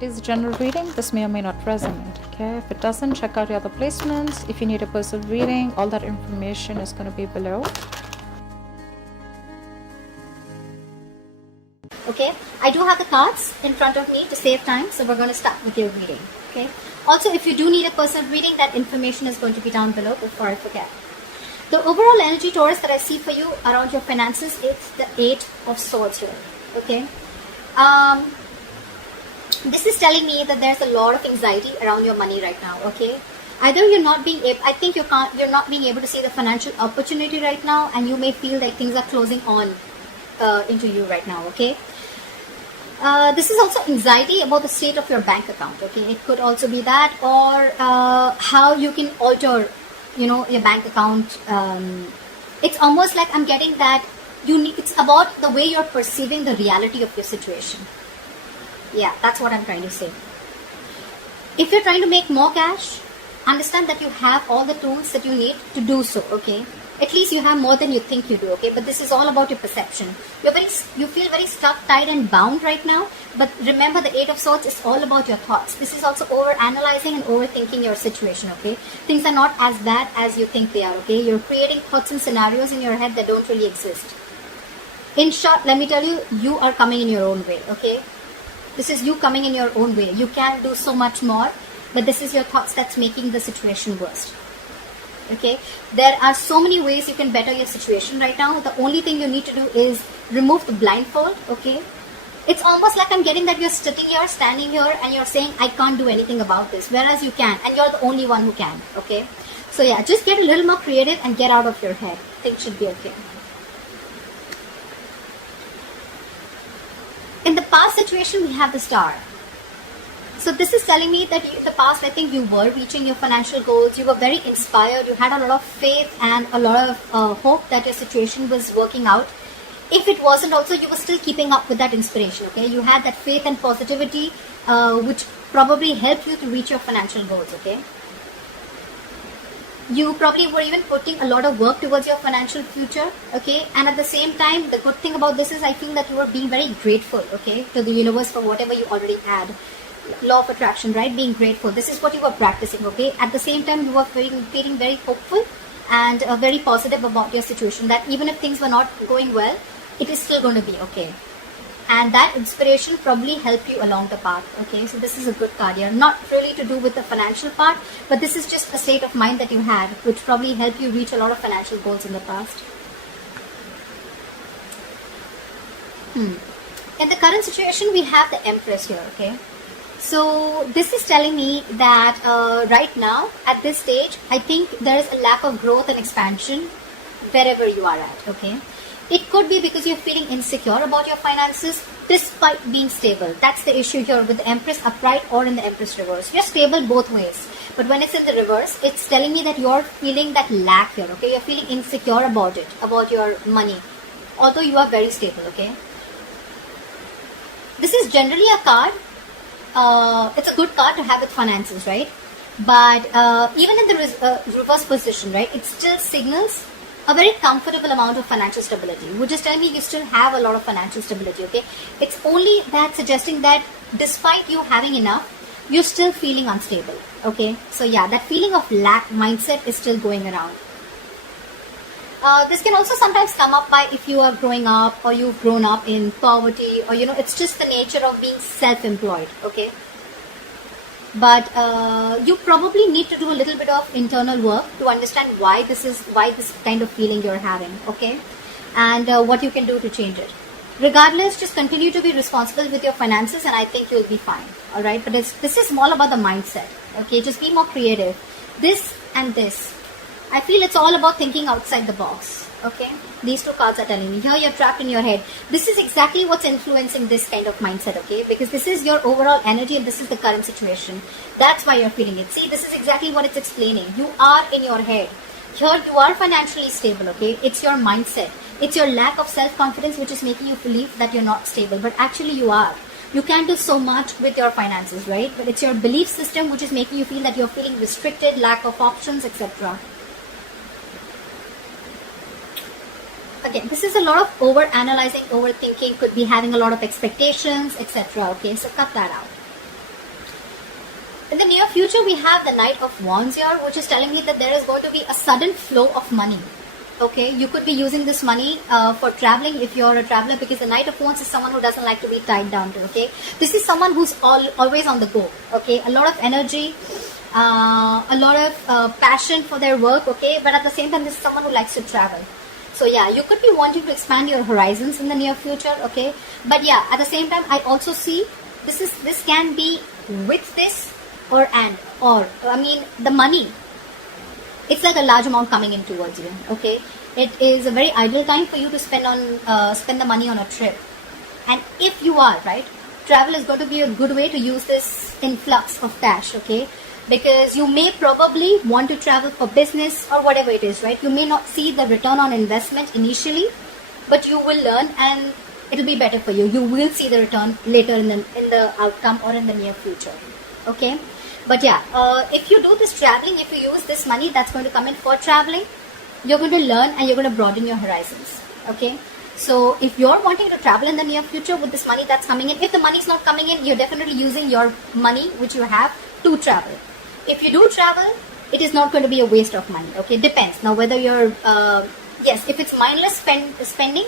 It is a general reading. This may or may not resonate. Okay, if it doesn't, check out your other placements. If you need a personal reading, all that information is going to be below. Okay, I do have the cards in front of me to save time, so we're going to start with your reading. Okay, also if you do need a personal reading, that information is going to be down below before I forget. The overall energy, Taurus, that I see for you around your finances, it's the 8 of Swords here. Okay, this is telling me that there's a lot of anxiety around your money right now. Okay, either you're not being able, I think you're not being able to see the financial opportunity right now, and you may feel like things are closing on into you right now. Okay, this is also anxiety about the state of your bank account. Okay, it could also be that, or how you can alter, your bank account. It's almost like I'm getting that it's about the way you're perceiving the reality of your situation. Yeah, that's what I'm trying to say. If you're trying to make more cash, understand that you have all the tools that you need to do so. Okay, at least you have more than you think you do. Okay, but this is all about your perception. You feel very stuck, tied and bound right now, but remember, the 8 of Swords is all about your thoughts. This is also over analyzing and overthinking your situation. Okay, things are not as bad as you think they are. Okay, you're creating thoughts and scenarios in your head that don't really exist. In short, let me tell you, you are coming in your own way. Okay, this is you coming in your own way. You can do so much more, but this is your thoughts that's making the situation worse. Okay, there are so many ways you can better your situation right now. The only thing you need to do is remove the blindfold. Okay, it's almost like I'm getting that you're sitting here, standing here, and you're saying, I can't do anything about this, whereas you can, and you're the only one who can. Okay, so yeah, just get a little more creative and get out of your head. Things should be okay. In the past situation, we have the Star. So this is telling me that in the past, I think you were reaching your financial goals. You were very inspired. You had a lot of faith and a lot of hope that your situation was working out. If it wasn't also, you were still keeping up with that inspiration. Okay, you had that faith and positivity, which probably helped you to reach your financial goals. Okay, you probably were even putting a lot of work towards your financial future. Okay, and at the same time, the good thing about this is I feel that you were being very grateful. Okay, to the universe for whatever you already had. Law of attraction, right? Being grateful. This is what you were practicing. Okay, at the same time, you were feeling very hopeful and very positive about your situation, that even if things were not going well, it is still going to be okay. And that inspiration probably helped you along the path. Okay, so this is a good card here. Not really to do with the financial part, but this is just a state of mind that you had, which probably helped you reach a lot of financial goals in the past. In the current situation, we have the Empress here. Okay, so this is telling me that right now, at this stage, I think there is a lack of growth and expansion wherever you are at. Okay, it could be because you're feeling insecure about your finances despite being stable. That's the issue here with the Empress upright or in the Empress reverse. You're stable both ways, but when it's in the reverse, it's telling me that you're feeling that lack here. Okay, you're feeling insecure about it, about your money, although you are very stable. Okay, this is generally a card. It's a good card to have with finances, right? But even in the reverse position, right, it still signals a very comfortable amount of financial stability, which is telling me you still have a lot of financial stability. Okay, it's only that suggesting that despite you having enough, you're still feeling unstable. Okay, so yeah, that feeling of lack mindset is still going around. This can also sometimes come up by if you are growing up or you've grown up in poverty, or it's just the nature of being self-employed. Okay, but you probably need to do a little bit of internal work to understand why this kind of feeling you're having. Okay, and what you can do to change it. Regardless, just continue to be responsible with your finances, and I think you'll be fine. All right, but this is all about the mindset. Okay, just be more creative. This and this, I feel it's all about thinking outside the box. Okay, these two cards are telling me here you're trapped in your head. This is exactly what's influencing this kind of mindset. Okay, because this is your overall energy and this is the current situation. That's why you're feeling it. See, this is exactly what it's explaining. You are in your head. Here you are financially stable. Okay, it's your mindset. It's your lack of self-confidence which is making you believe that you're not stable, but actually you are. You can do so much with your finances, right? But it's your belief system which is making you feel that you're feeling restricted, lack of options, etc. Again, this is a lot of over-analyzing, overthinking, could be having a lot of expectations, etc. Okay, so cut that out. In the near future, we have the Knight of Wands here, which is telling me that there is going to be a sudden flow of money. Okay, you could be using this money for traveling if you're a traveler, because the Knight of Wands is someone who doesn't like to be tied down to. Okay, this is someone who's always on the go. Okay, a lot of energy, a lot of passion for their work. Okay, but at the same time, this is someone who likes to travel. So yeah, you could be wanting to expand your horizons in the near future. Okay, but yeah, at the same time, I also see this can be with this or I mean the money. It's like a large amount coming in towards you. Okay, it is a very ideal time for you to spend the money on a trip. And if you are right, travel is going to be a good way to use this influx of cash. Okay, because you may probably want to travel for business or whatever it is. Right, you may not see the return on investment initially, but you will learn and it'll be better for you. You will see the return later in the outcome or in the near future. Okay. But yeah, if you do this traveling, if you use this money that's going to come in for traveling, you're going to learn and you're going to broaden your horizons. Okay. So if you're wanting to travel in the near future with this money that's coming in, if the money's not coming in, you're definitely using your money which you have to travel. If you do travel, it is not going to be a waste of money. Okay. Depends. Now whether you're, yes, if it's mindless spending,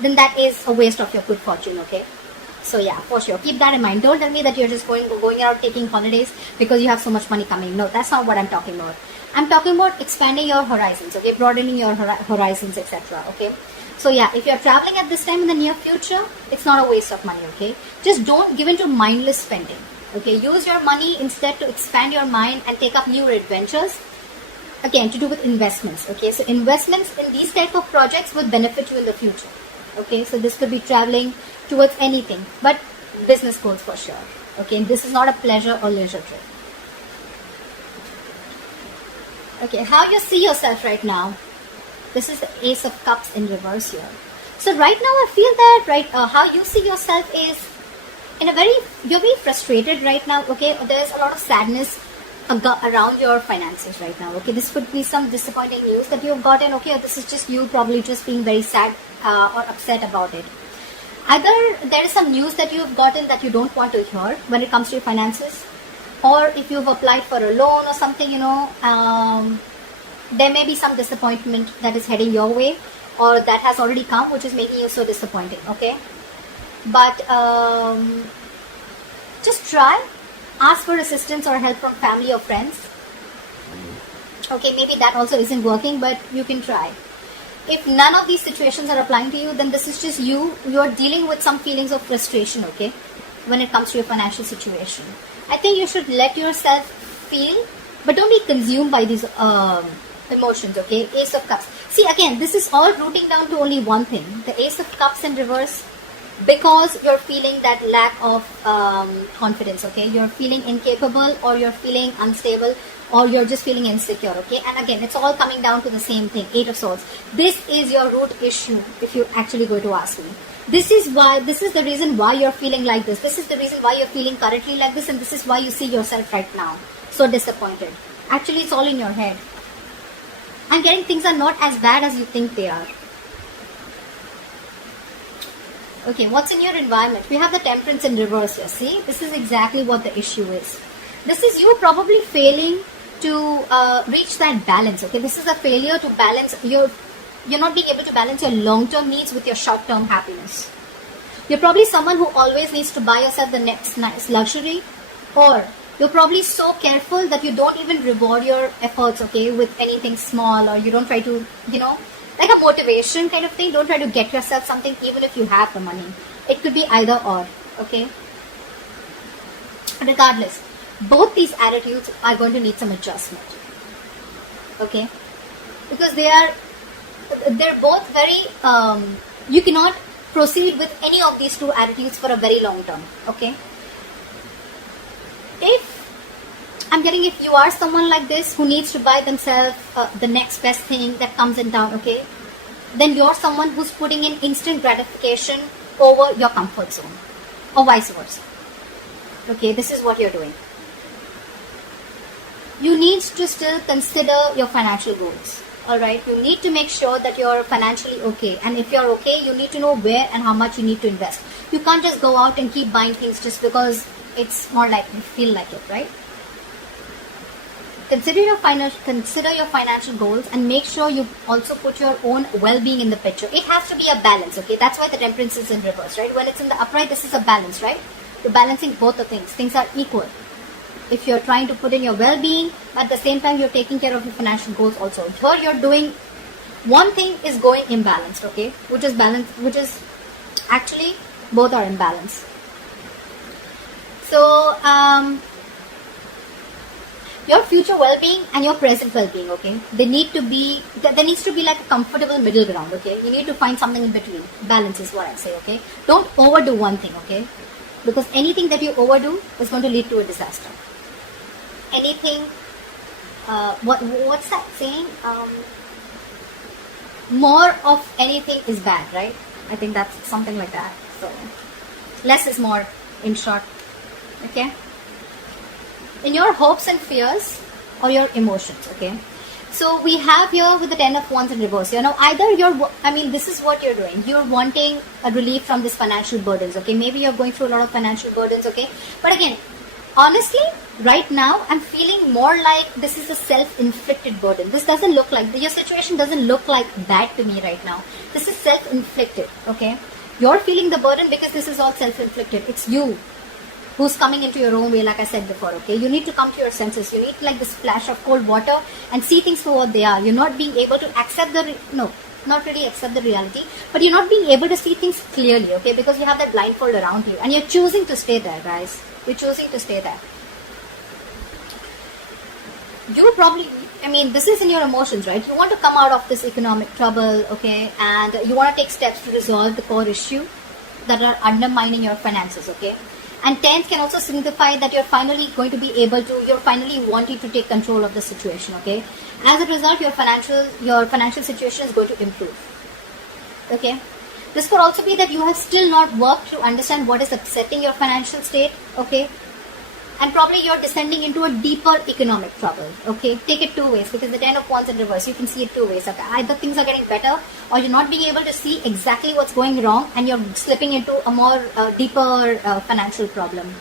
then that is a waste of your good fortune. Okay. So yeah, for sure. Keep that in mind. Don't tell me that you're just going out taking holidays because you have so much money coming. No, that's not what I'm talking about. I'm talking about expanding your horizons, okay? Broadening your horizons, etc. Okay? So yeah, if you're traveling at this time in the near future, it's not a waste of money, okay? Just don't give into mindless spending, okay? Use your money instead to expand your mind and take up new adventures. Again, to do with investments, okay? So investments in these type of projects will benefit you in the future, okay? So this could be traveling towards anything, but business goals for sure. Okay, this is not a pleasure or leisure trip. Okay, how you see yourself right now? This is the Ace of Cups in reverse here. So right now I feel that how you see yourself is you're very frustrated right now. Okay, there's a lot of sadness around your finances right now. Okay, this could be some disappointing news that you've gotten. Okay, or this is just you probably just being very sad or upset about it. Either there is some news that you've gotten that you don't want to hear when it comes to your finances, or if you've applied for a loan or something, there may be some disappointment that is heading your way or that has already come, which is making you so disappointed. Okay, but just try, ask for assistance or help from family or friends. Okay, maybe that also isn't working, but you can try. If none of these situations are applying to you, then this is just you're dealing with some feelings of frustration, okay, when it comes to your financial situation. I think you should let yourself feel, but don't be consumed by these emotions, okay? Ace of Cups. See, again, this is all rooting down to only one thing. The Ace of Cups in reverse, because you're feeling that lack of confidence, okay? You're feeling incapable, or you're feeling unstable, or you're just feeling insecure, okay? And again, it's all coming down to the same thing, Eight of Swords. This is your root issue, if you actually go to ask me. This is the reason why you're feeling like this. This is the reason why you're feeling currently like this, and this is why you see yourself right now so disappointed. Actually, it's all in your head. I'm getting things are not as bad as you think they are. Okay, what's in your environment? We have the Temperance in reverse here. See, this is exactly what the issue is. This is you probably failing to reach that balance. Okay, this is a failure to balance you're not being able to balance your long-term needs with your short-term happiness. You're probably someone who always needs to buy yourself the next nice luxury, or you're probably so careful that you don't even reward your efforts, okay, with anything small, or you don't try to, like a motivation kind of thing. Don't try to get yourself something even if you have the money. It could be either or, okay. Regardless, both these attitudes are going to need some adjustment, okay, because they're both very you cannot proceed with any of these two attitudes for a very long term, okay. If you are someone like this who needs to buy themselves the next best thing that comes in town, okay, then you're someone who's putting in instant gratification over your comfort zone, or vice versa. Okay, this is what you're doing. You need to still consider your financial goals. Alright, you need to make sure that you're financially okay. And if you're okay, you need to know where and how much you need to invest. You can't just go out and keep buying things just because it's more like you feel like it, right? Consider your financial goals, and make sure you also put your own well-being in the picture. It has to be a balance, okay? That's why the Temperance is in reverse, right? When it's in the upright, this is a balance, right? You're balancing both the things. Things are equal. If you're trying to put in your well-being, but at the same time you're taking care of your financial goals also. Here you're doing one thing is going imbalanced, okay? Which is actually both are imbalanced. So your future well-being and your present well-being, okay? There needs to be like a comfortable middle ground, okay? You need to find something in between. Balance is what I say, okay? Don't overdo one thing, okay? Because anything that you overdo is going to lead to a disaster. Anything, what's that saying? More of anything is bad, right? I think that's something like that. So less is more, in short, okay? In your hopes and fears or your emotions, okay? So we have here with the 10 of Wands in reverse. You know, either this is what you're doing. You're wanting a relief from these financial burdens, okay? Maybe you're going through a lot of financial burdens, okay? But again, honestly, right now, I'm feeling more like this is a self-inflicted burden. This doesn't look like, your situation doesn't look like that to me right now. This is self-inflicted, okay? You're feeling the burden because this is all self-inflicted. It's you who's coming into your own way, like I said before, okay? You need to come to your senses. You need like this splash of cold water and see things for what they are. You're not being able to accept not really accept the reality, but you're not being able to see things clearly, okay? Because you have that blindfold around you and you're choosing to stay there, guys. You're choosing to stay there. You probably, this is in your emotions, right? You want to come out of this economic trouble, okay? And you want to take steps to resolve the core issue that are undermining your finances, okay? And 10th can also signify that you're finally wanting to take control of the situation, okay? As a result, your financial situation is going to improve, okay? This could also be that you have still not worked to understand what is upsetting your financial state, okay? And probably you're descending into a deeper economic trouble, okay? Take it two ways, because the 10 of Wands in reverse, you can see it two ways, okay? Either things are getting better, or you're not being able to see exactly what's going wrong, and you're slipping into a more deeper financial problem.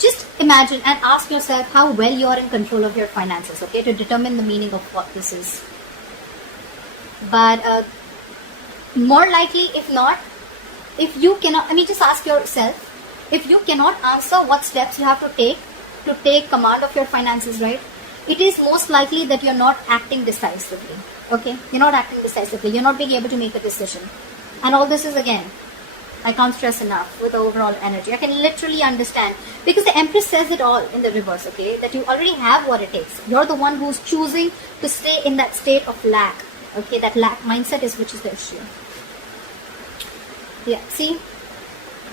Just imagine and ask yourself how well you are in control of your finances, okay? To determine the meaning of what this is. But more likely, if not, if you cannot, just ask yourself, if you cannot answer what steps you have to take command of your finances, right? It is most likely that you're not acting decisively, okay? You're not acting decisively. You're not being able to make a decision. And all this is, again, I can't stress enough with the overall energy. I can literally understand, because the Empress says it all in the reverse, okay? That you already have what it takes. You're the one who's choosing to stay in that state of lack, okay? That lack mindset which is the issue. Yeah, see,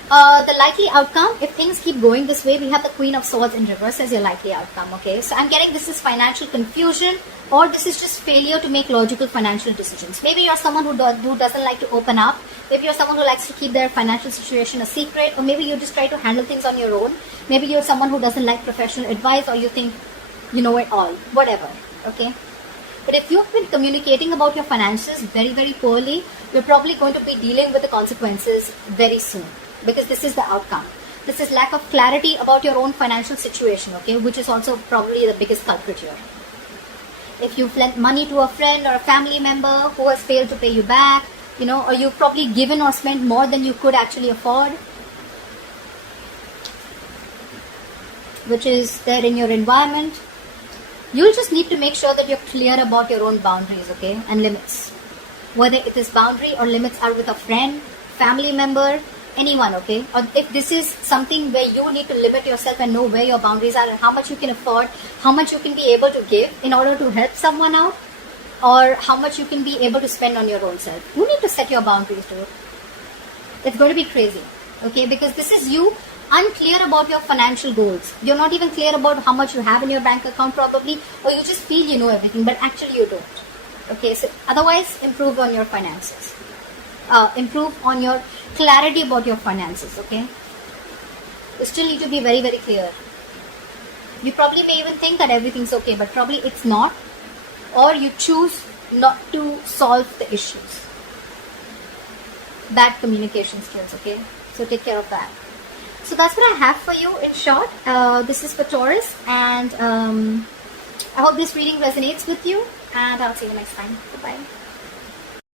the likely outcome, if things keep going this way, we have the Queen of Swords in reverse as your likely outcome, okay? So I'm getting this is financial confusion, or this is just failure to make logical financial decisions. Maybe you're someone who doesn't like to open up. Maybe you're someone who likes to keep their financial situation a secret, or maybe you just try to handle things on your own. Maybe you're someone who doesn't like professional advice, or you think you know it all, whatever, okay? But if you've been communicating about your finances very, very poorly, you're probably going to be dealing with the consequences very soon, because this is the outcome. This is lack of clarity about your own financial situation, okay, which is also probably the biggest culprit here. If you've lent money to a friend or a family member who has failed to pay you back, or you've probably given or spent more than you could actually afford, which is there in your environment, you'll just need to make sure that you're clear about your own boundaries, okay, and limits. Whether it is boundary or limits are with a friend, family member, anyone, okay? Or if this is something where you need to limit yourself and know where your boundaries are and how much you can afford, how much you can be able to give in order to help someone out, or how much you can be able to spend on your own self. You need to set your boundaries, dude. It's going to be crazy, okay? Because this is you unclear about your financial goals. You're not even clear about how much you have in your bank account probably, or you just feel you know everything, but actually you don't. Okay, so otherwise improve on your finances. Improve on your clarity about your finances, okay? You still need to be very, very clear. You probably may even think that everything's okay, but probably it's not, or you choose not to solve the issues. Bad communication skills, okay? So take care of that. So that's what I have for you in short. This is for Taurus, and I hope this reading resonates with you, and I'll see you next time. Bye-bye.